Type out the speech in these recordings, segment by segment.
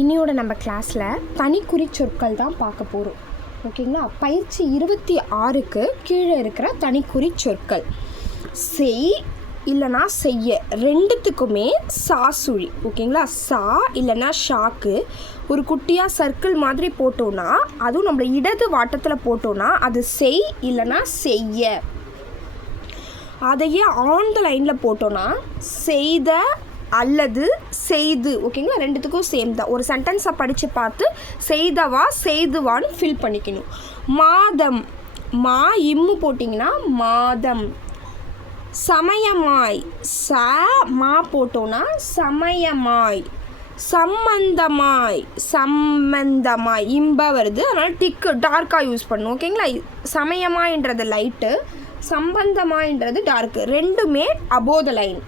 இன்னையோட நம்ம கிளாஸில் தனிக்குறி சொற்கள் தான் பார்க்க போகிறோம். ஓகேங்களா? பயிற்சி 26க்கு கீழே இருக்கிற தனிக்குறி சொற்கள். செய் இல்லைனா செய்ய ரெண்டுத்துக்குமே சா சுழி. ஓகேங்களா? சா இல்லைனா ஷாக்கு ஒரு குட்டியாக சர்க்கிள் மாதிரி போட்டோன்னா, அதுவும் நம்ம இடது வாட்டத்தில் போட்டோன்னா அது செய் இல்லைனா செய்ய. அதையே ஆன் த லைனில் போட்டோன்னா செய்த அல்லது செய்து. ஓகேங்களா? ரெண்டுத்துக்கும் சேம் தான். ஒரு சென்டென்ஸை படித்து பார்த்து செய்தவா செய்துவான்னு ஃபில் பண்ணிக்கணும். மாதம், மா இம்மு போட்டிங்கன்னா மாதம். சமயமாய், ச மா போட்டோன்னா சமயமாய். சம்பந்தமாய், சம்பந்தமாய் இம்ப வருது, அதனால் டிக்கு டார்க்காக யூஸ் பண்ணணும். ஓகேங்களா? சமயமாயின்றது லைட்டு, சம்பந்தமாயின்றது டார்க்கு. ரெண்டுமே அபோத லைன்.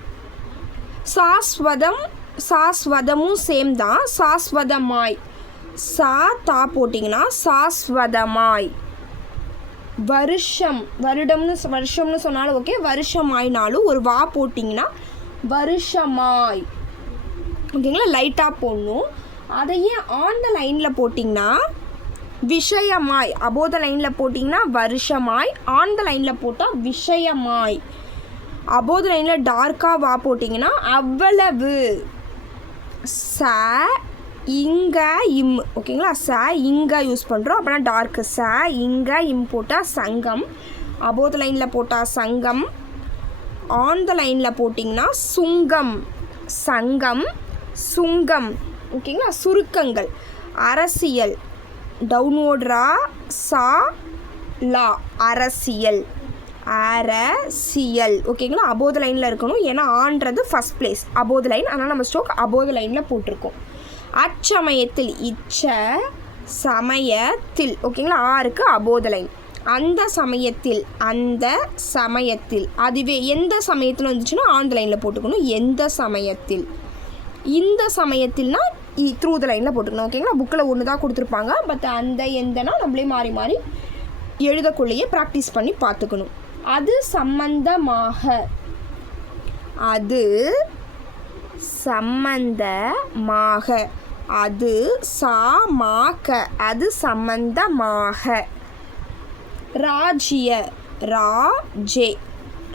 சாஸ்வதம், சாஸ்வதமும் சேம் தான். சாஸ்வதமாய், சா தா போட்டிங்கன்னா சாஸ்வதமாய். வருஷம், வருஷம்னு சொன்னாலும் ஓகே, வருஷமாயினாலும் ஒரு வா போட்டிங்கன்னா வருஷமாய். ஓகேங்களா? லைட்டாக போடணும். அதையே ஆன் த லைனில் போட்டிங்கன்னா விஷயமாய். அபோத லைனில் போட்டிங்கன்னா வருஷமாய், ஆன் த லைனில் போட்டால் விஷயமாய். அபோத லைனில் டார்க்காக வா போட்டிங்கன்னா அவ்வளவு. ச இங்க இம். ஓகேங்களா? ச இங்க யூஸ் பண்ணுறோம், அப்படின்னா டார்க்கு. ச இங்க இம் போட்டால் சங்கம். அபோத லைனில் போட்டால் சங்கம். ஆன் த லைனில் போட்டிங்கன்னா சுங்கம். சங்கம், சுங்கம். ஓகேங்களா? சுருக்கங்கள். அரசியல், டவுன்வோர்ட்ரா சா லா, அரசியல். அரசியல். ஓகேங்களா? அபோத லைனில் இருக்கணும், ஏன்னா ஆன்றது ஃபஸ்ட் பிளேஸ் அபோத லைன், அதனால் நம்ம ஸ்டோக் அபோத லைனில் போட்டிருக்கோம். அச்சமயத்தில், இச்ச சமயத்தில். ஓகேங்களா? ஆருக்கு அபோத லைன். அந்த சமயத்தில், அந்த சமயத்தில். அதுவே எந்த சமயத்தில் வந்துச்சுன்னா ஆன் த லைனில் போட்டுக்கணும். எந்த சமயத்தில். இந்த சமயத்தில்னா த்ரூ த லைனில் போட்டுக்கணும். ஓகேங்களா? புக்கில் ஒன்று தான் கொடுத்துருப்பாங்க, பட் அந்த எந்தனா நம்மளே மாறி மாறி எழுதக்குள்ளேயே ப்ராக்டிஸ் பண்ணி பார்த்துக்கணும். அது சம்பந்தமாக, அது சம்பந்தமாக. அது சாமாக்க, அது சம்பந்தமாக. ராஜ்ய, ராஜே,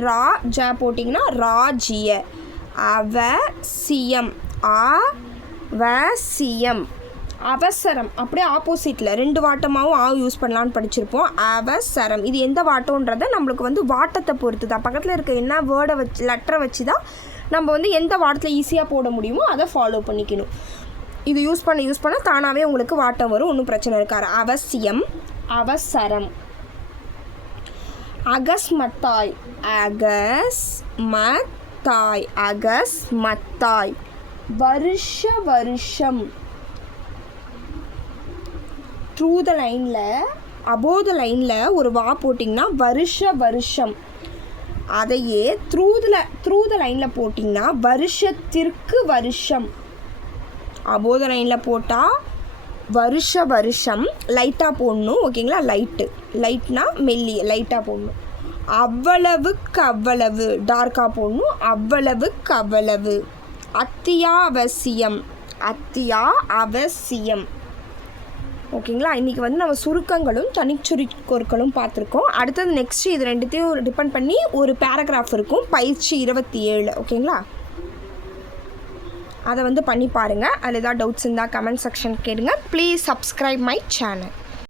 ராஜ போட்டிங்கன்னா ராஜ்ய. அவசியம், அவசியம். அவசரம் அப்படியே ஆப்போசிட்டில் ரெண்டு வாட்டமாகவும் யூஸ் பண்ணலான்னு படிச்சிருப்போம். அவசரம், இது எந்த வாட்டம்ன்றதை நம்மளுக்கு வாட்டத்தை பொறுத்து தான், பக்கத்தில் இருக்க என்ன வேர்டை வச்சு லெட்டரை வச்சு தான் நம்ம எந்த வாட்டத்தில் ஈஸியாக போட முடியுமோ அதை ஃபாலோ பண்ணிக்கணும். இது யூஸ் பண்ண தானாகவே உங்களுக்கு வாட்டம் வரும், ஒன்றும் பிரச்சனை இருக்காது. அவசியம், அவசரம். அகஸ்மத்தாய், அகஸ்மத்தாய், அகஸ்மத்தாய். வருஷம். த்ரூ த லைனில் அபோத லைனில் ஒரு வா போட்டிங்கன்னா வருஷம். அதையே த்ரூ த லைனில் போட்டிங்கன்னா வருஷத்திற்கு வருஷம். அபோத லைனில் போட்டால் வருஷம் லைட்டாக போடணும். ஓகேங்களா? லைட்னா மெல்லிய லைட்டாக போடணும். அவ்வளவுக்கு அவ்வளவு டார்க்காக போடணும். அவ்வளவுக்கு அவ்வளவு. அத்தியாவசியம், அத்தியாவசியம். ஓகேங்களா? இன்றைக்கி நம்ம சுருக்கங்களும் தனிச்சுருக்கொற்களும் பார்த்துருக்கோம். அடுத்தது நெக்ஸ்ட்டு இது ரெண்டுத்தையும் டிபெண்ட் பண்ணி ஒரு பேராகிராஃப் இருக்கும், பயிற்சி 27. ஓகேங்களா? அதை பண்ணி பாருங்கள். அதில் ஏதாவது டவுட்ஸ் இருந்தால் கமெண்ட் செக்ஷன் கேளுங்க. Please subscribe my channel.